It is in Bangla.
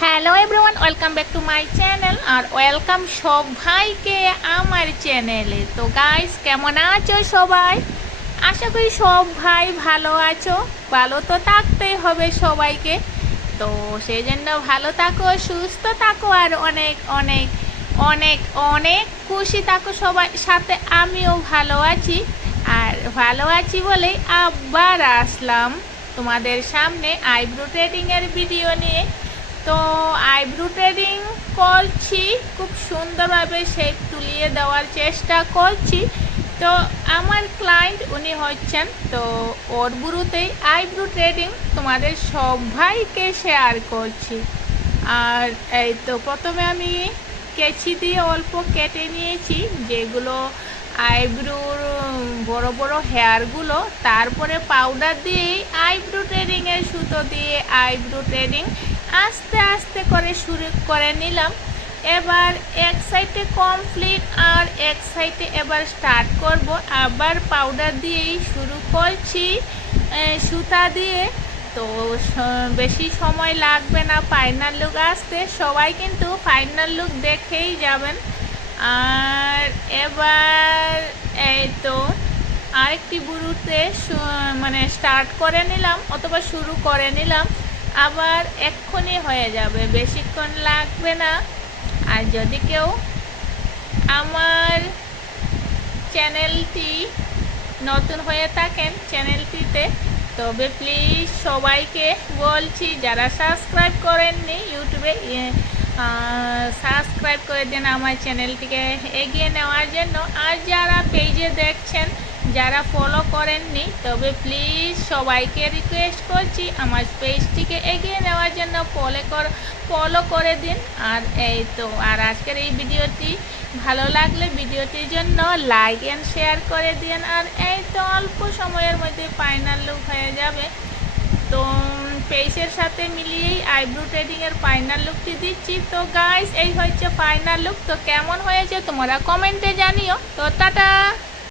Hello everyone, welcome back to my channel আর ওয়েলকাম সবাইকে আমার চ্যানেলে। তো গাইস, কেমন আছো সবাই? আশা করি সবাই ভালো আছো। ভালো তো থাকতেই হবে সবাইকে। তো সেই জন্য ভালো থাকো, সুস্থ থাকো আর অনেক অনেক অনেক অনেক খুশি থাকো সবাই সাথে। আমিও ভালো আছি আর ভালো আছি বলেই আবার আসলাম তোমাদের সামনে আইব্রো ট্রেডিংয়ের ভিডিও নিয়ে। তো আইব্রো ট্রেডিং করছি, খুব সুন্দরভাবে শেপ তুলিয়ে দেওয়ার চেষ্টা করছি। তো আমার ক্লায়েন্ট উনি হচ্ছেন, তো ওর বুড়োতেই আইব্রো ট্রেডিং তোমাদের সবাইকে শেয়ার করছি। আর এই তো প্রথমে আমি কেচি দিয়ে অল্প কেটে নিয়েছি যেগুলো আইব্রোর বড় বড় হেয়ারগুলো, তারপরে পাউডার দিয়েই আইব্রো ট্রেডিংয়ের সুতো দিয়ে আইব্রো ট্রেডিং আস্তে আস্তে করে শুরু করে নিলাম। এবার এক সাইডে কমপ্লিট আর এক সাইডে এবার স্টার্ট করব। আবার পাউডার দিয়েই শুরু করছি সুতা দিয়ে। তো বেশি সময় লাগবে না ফাইনাল লুক আসতে, সবাই কিন্তু ফাইনাল লুক দেখেই যাবেন। আর এবার এই তো আরেকটি বুড়োতে মানে স্টার্ট করে নিলাম অথবা শুরু করে নিলাম। আবার এক্ষুনি হয়ে যাবে, বেশিক্ষণ লাগবে না। আর যদি কেউ আমার চ্যানেলটি নতুন হয়ে থাকেন চ্যানেলটিতে, তবে প্লিজ সবাইকে বলছি যারা সাবস্ক্রাইব করেননি ইউটিউবে, সাবস্ক্রাইব করে দিন আমার চ্যানেলটিকে এগিয়ে নেওয়ার জন্য। আর যারা পেজে দেখছেন, যারা ফলো করেননি, তবে প্লিজ সবাইকে রিকোয়েস্ট করছি আমার পেজটিকে এগিয়ে নেওয়ার জন্য ফলো করে দিন। আর এই তো আর আজকের এই ভিডিওটি ভালো লাগলে ভিডিওটির জন্য লাইক অ্যান্ড শেয়ার করে দিন। আর এই তো অল্প সময়ের মধ্যে ফাইনাল লুক হয়ে যাবে। তো পেজের সাথে মিলিয়েই আইব্রো ট্রেডিংয়ের ফাইনাল লুকটি দিচ্ছি। তো গাইস, এই হচ্ছে ফাইনাল লুক। তো কেমন হয়েছে তোমরা কমেন্টে জানিও। তো টাটা।